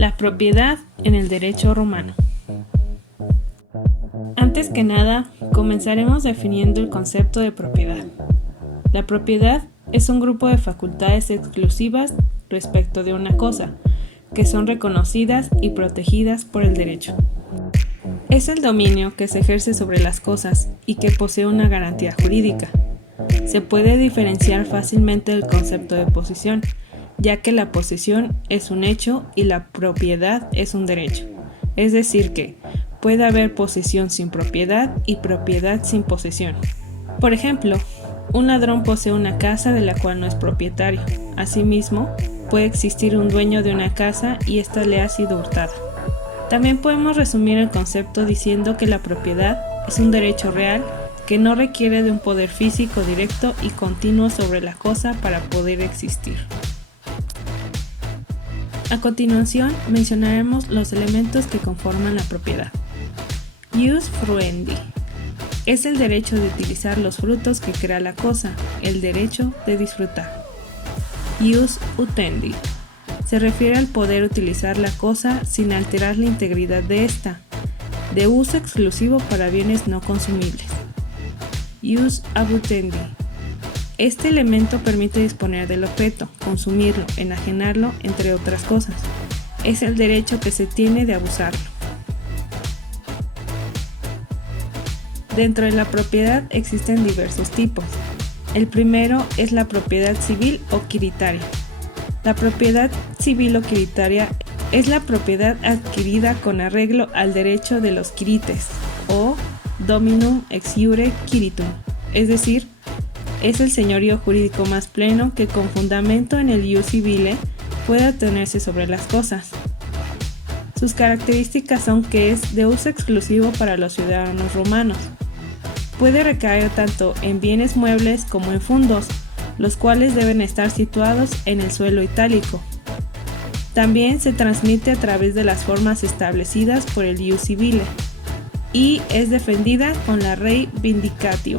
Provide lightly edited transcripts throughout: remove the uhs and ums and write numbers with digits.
La propiedad en el derecho romano. Antes que nada, comenzaremos definiendo el concepto de propiedad. La propiedad es un grupo de facultades exclusivas respecto de una cosa, que son reconocidas y protegidas por el derecho. Es el dominio que se ejerce sobre las cosas y que posee una garantía jurídica. Se puede diferenciar fácilmente del concepto de posesión, ya que la posesión es un hecho y la propiedad es un derecho. Es decir que puede haber posesión sin propiedad y propiedad sin posesión. Por ejemplo, un ladrón posee una casa de la cual no es propietario. Asimismo, puede existir un dueño de una casa y ésta le ha sido hurtada. También podemos resumir el concepto diciendo que la propiedad es un derecho real que no requiere de un poder físico directo y continuo sobre la cosa para poder existir. A continuación, mencionaremos los elementos que conforman la propiedad. Ius fruendi es el derecho de utilizar los frutos que crea la cosa, el derecho de disfrutar. Ius utendi se refiere al poder utilizar la cosa sin alterar la integridad de ésta, de uso exclusivo para bienes no consumibles. Ius abutendi. Este elemento permite disponer del objeto, consumirlo, enajenarlo, entre otras cosas. Es el derecho que se tiene de abusarlo. Dentro de la propiedad existen diversos tipos. El primero es la propiedad civil o quiritaria. La propiedad civil o quiritaria es la propiedad adquirida con arreglo al derecho de los quirites o dominum ex iure quiritum, es decir, es el señorío jurídico más pleno que con fundamento en el ius civile puede obtenerse sobre las cosas. Sus características son que es de uso exclusivo para los ciudadanos romanos. Puede recaer tanto en bienes muebles como en fundos, los cuales deben estar situados en el suelo itálico. También se transmite a través de las formas establecidas por el ius civile y es defendida con la rei vindicatio.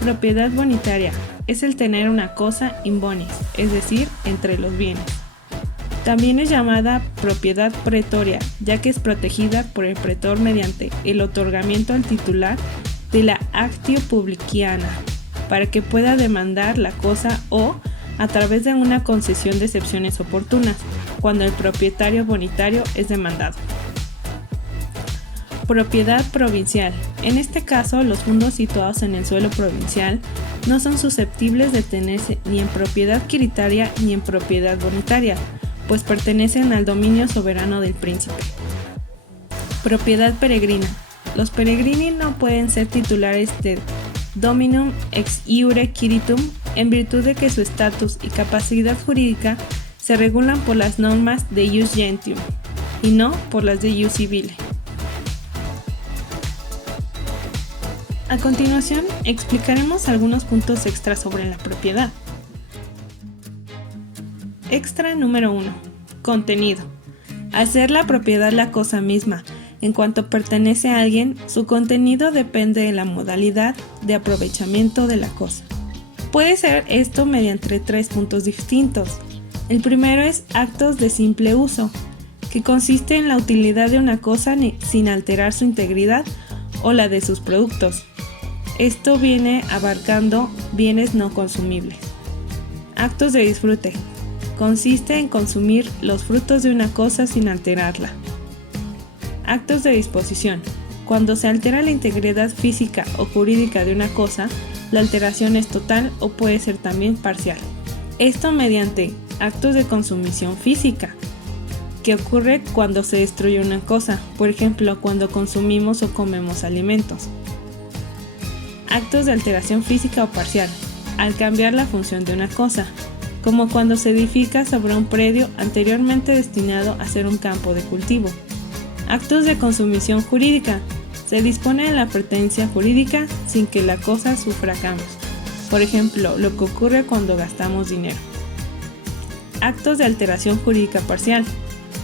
Propiedad bonitaria es el tener una cosa in bonis, es decir, entre los bienes. También es llamada propiedad pretoria, ya que es protegida por el pretor mediante el otorgamiento al titular de la actio publiciana, para que pueda demandar la cosa o a través de una concesión de excepciones oportunas, cuando el propietario bonitario es demandado. Propiedad provincial. En este caso, los fundos situados en el suelo provincial no son susceptibles de tenerse ni en propiedad quiritaria ni en propiedad bonitaria, pues pertenecen al dominio soberano del príncipe. Propiedad peregrina. Los peregrini no pueden ser titulares de dominum ex iure quiritum en virtud de que su estatus y capacidad jurídica se regulan por las normas de ius gentium y no por las de ius civile. A continuación, explicaremos algunos puntos extra sobre la propiedad. Extra número 1. Contenido. Al ser la propiedad la cosa misma, en cuanto pertenece a alguien, su contenido depende de la modalidad de aprovechamiento de la cosa. Puede ser esto mediante 3 puntos distintos. El primero es actos de simple uso, que consiste en la utilidad de una cosa sin alterar su integridad o la de sus productos. Esto viene abarcando bienes no consumibles. Actos de disfrute. Consiste en consumir los frutos de una cosa sin alterarla. Actos de disposición. Cuando se altera la integridad física o jurídica de una cosa, la alteración es total o puede ser también parcial. Esto mediante actos de consumición física, que ocurre cuando se destruye una cosa, por ejemplo, cuando consumimos o comemos alimentos. Actos de alteración física o parcial, al cambiar la función de una cosa, como cuando se edifica sobre un predio anteriormente destinado a ser un campo de cultivo. Actos de consumición jurídica, se dispone de la pertenencia jurídica sin que la cosa sufra cambios, por ejemplo, lo que ocurre cuando gastamos dinero. Actos de alteración jurídica parcial,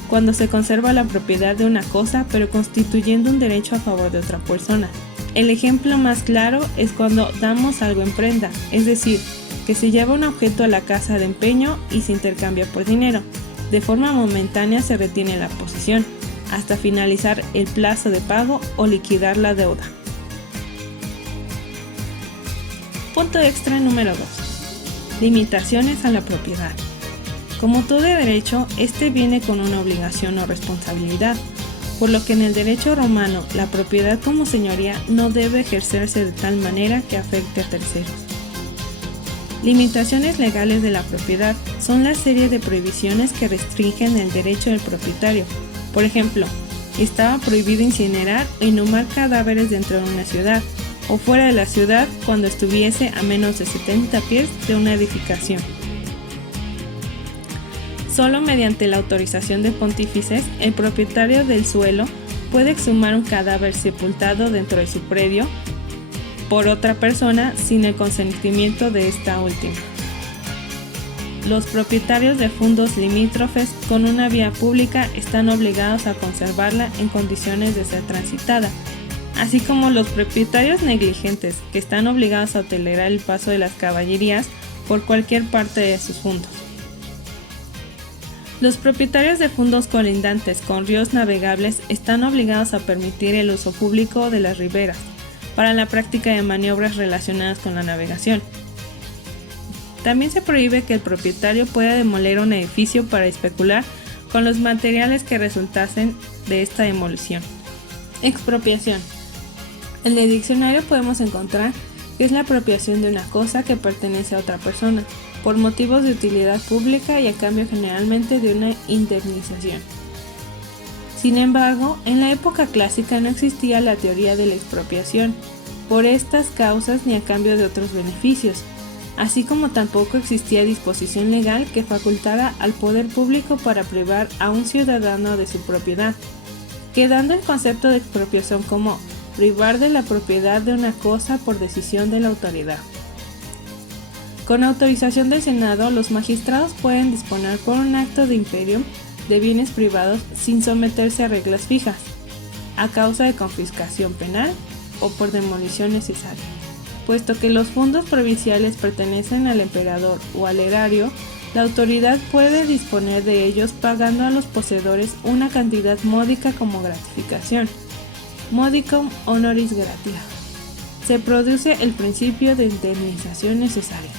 cuando se conserva la propiedad de una cosa pero constituyendo un derecho a favor de otra persona. El ejemplo más claro es cuando damos algo en prenda, es decir, que se lleva un objeto a la casa de empeño y se intercambia por dinero. De forma momentánea se retiene la posesión, hasta finalizar el plazo de pago o liquidar la deuda. Punto extra número 2. Limitaciones a la propiedad. Como todo derecho, este viene con una obligación o responsabilidad, por lo que en el derecho romano la propiedad como señoría no debe ejercerse de tal manera que afecte a terceros. Limitaciones legales de la propiedad son la serie de prohibiciones que restringen el derecho del propietario. Por ejemplo, estaba prohibido incinerar o inhumar cadáveres dentro de una ciudad o fuera de la ciudad cuando estuviese a menos de 70 pies de una edificación. Solo mediante la autorización de pontífices, el propietario del suelo puede exhumar un cadáver sepultado dentro de su predio por otra persona sin el consentimiento de esta última. Los propietarios de fundos limítrofes con una vía pública están obligados a conservarla en condiciones de ser transitada, así como los propietarios negligentes que están obligados a tolerar el paso de las caballerías por cualquier parte de sus fundos. Los propietarios de fundos colindantes con ríos navegables están obligados a permitir el uso público de las riberas para la práctica de maniobras relacionadas con la navegación. También se prohíbe que el propietario pueda demoler un edificio para especular con los materiales que resultasen de esta demolición. Expropiación. En el diccionario podemos encontrar que es la apropiación de una cosa que pertenece a otra persona, por motivos de utilidad pública y a cambio generalmente de una indemnización. Sin embargo, en la época clásica no existía la teoría de la expropiación por estas causas ni a cambio de otros beneficios, así como tampoco existía disposición legal que facultara al poder público para privar a un ciudadano de su propiedad, quedando el concepto de expropiación como privar de la propiedad de una cosa por decisión de la autoridad. Con autorización del Senado, los magistrados pueden disponer por un acto de imperium de bienes privados sin someterse a reglas fijas, a causa de confiscación penal o por demolición necesaria. Puesto que los fondos provinciales pertenecen al emperador o al erario, la autoridad puede disponer de ellos pagando a los poseedores una cantidad módica como gratificación, modicum honoris gratia. Se produce el principio de indemnización necesaria.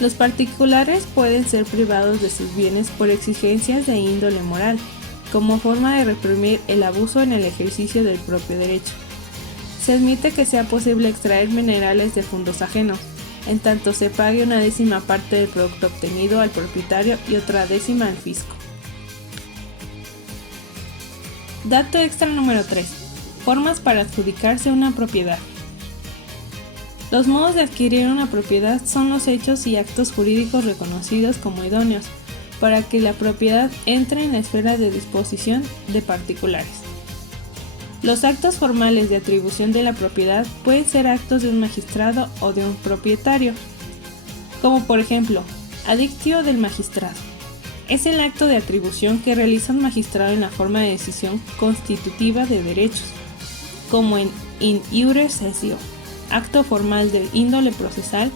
Los particulares pueden ser privados de sus bienes por exigencias de índole moral, como forma de reprimir el abuso en el ejercicio del propio derecho. Se admite que sea posible extraer minerales de fondos ajenos, en tanto se pague una décima parte del producto obtenido al propietario y otra décima al fisco. Dato extra número 3. Formas para adjudicarse una propiedad. Los modos de adquirir una propiedad son los hechos y actos jurídicos reconocidos como idóneos para que la propiedad entre en la esfera de disposición de particulares. Los actos formales de atribución de la propiedad pueden ser actos de un magistrado o de un propietario, como por ejemplo, adictio del magistrado. Es el acto de atribución que realiza un magistrado en la forma de decisión constitutiva de derechos, como en in iure cessio, acto formal del índole procesal,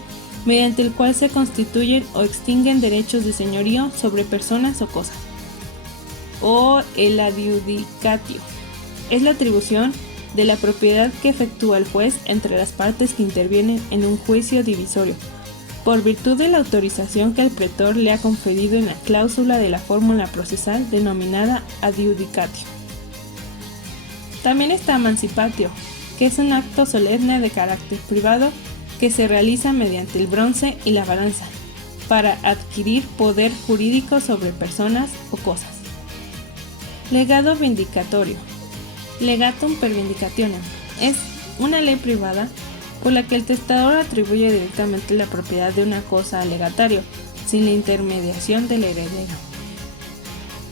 mediante el cual se constituyen o extinguen derechos de señorío sobre personas o cosas. O el adjudicatio. Es la atribución de la propiedad que efectúa el juez entre las partes que intervienen en un juicio divisorio, por virtud de la autorización que el pretor le ha conferido en la cláusula de la fórmula procesal denominada adjudicatio. También está emancipatio, que es un acto solemne de carácter privado que se realiza mediante el bronce y la balanza, para adquirir poder jurídico sobre personas o cosas. Legado vindicatorio. Legatum per vindicationem. Es una ley privada por la que el testador atribuye directamente la propiedad de una cosa al legatario, sin la intermediación del heredero.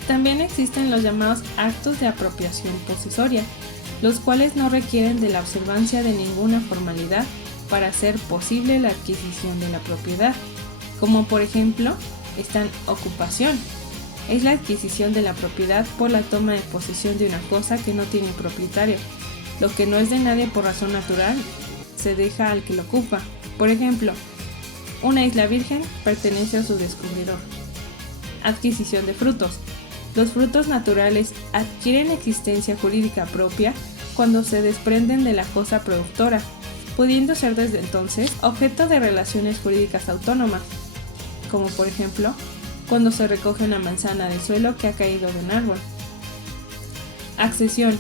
También existen los llamados actos de apropiación posesoria, los cuales no requieren de la observancia de ninguna formalidad para hacer posible la adquisición de la propiedad, como por ejemplo, están ocupación. Es la adquisición de la propiedad por la toma de posesión de una cosa que no tiene propietario. Lo que no es de nadie por razón natural se deja al que lo ocupa. Por ejemplo, una isla virgen pertenece a su descubridor. Adquisición de frutos. Los frutos naturales adquieren existencia jurídica propia cuando se desprenden de la cosa productora, pudiendo ser desde entonces objeto de relaciones jurídicas autónomas, como por ejemplo, cuando se recoge una manzana del suelo que ha caído de un árbol. Accesión.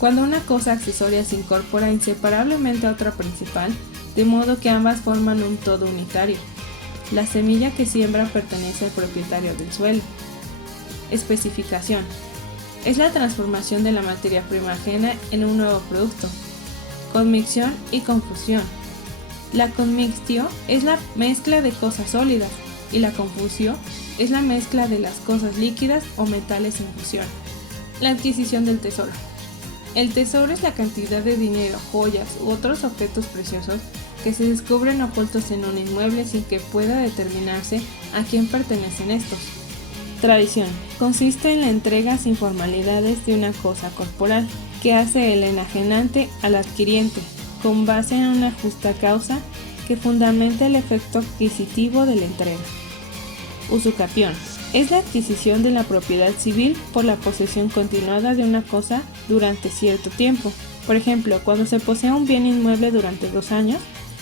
Cuando una cosa accesoria se incorpora inseparablemente a otra principal, de modo que ambas forman un todo unitario. La semilla que siembra pertenece al propietario del suelo. Especificación. Es la transformación de la materia prima ajena en un nuevo producto. Conmicción y confusión. La conmictio es la mezcla de cosas sólidas y la confusio es la mezcla de las cosas líquidas o metales en fusión. La adquisición del tesoro. El tesoro es la cantidad de dinero, joyas u otros objetos preciosos que se descubren ocultos en un inmueble sin que pueda determinarse a quién pertenecen estos. Tradición. Consiste en la entrega sin formalidades de una cosa corporal, que hace el enajenante al adquiriente, con base en una justa causa que fundamenta el efecto adquisitivo de la entrega. Usucapión. Es la adquisición de la propiedad civil por la posesión continuada de una cosa durante cierto tiempo. Por ejemplo, cuando se posee un bien inmueble durante 2 años,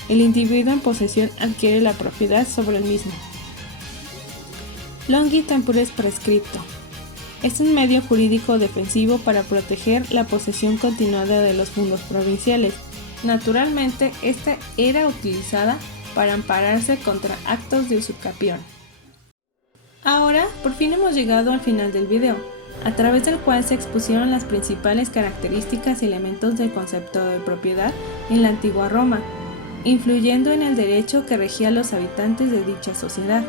el individuo en posesión adquiere la propiedad sobre el mismo. Longi temporis prescripto. Es un medio jurídico defensivo para proteger la posesión continuada de los fundos provinciales. Naturalmente, esta era utilizada para ampararse contra actos de usucapión. Ahora, por fin hemos llegado al final del video, a través del cual se expusieron las principales características y elementos del concepto de propiedad en la antigua Roma, influyendo en el derecho que regía a los habitantes de dicha sociedad.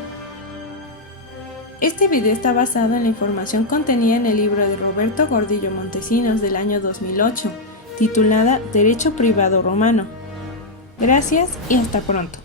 Este video está basado en la información contenida en el libro de Roberto Gordillo Montesinos del año 2008, titulada Derecho Privado Romano. Gracias y hasta pronto.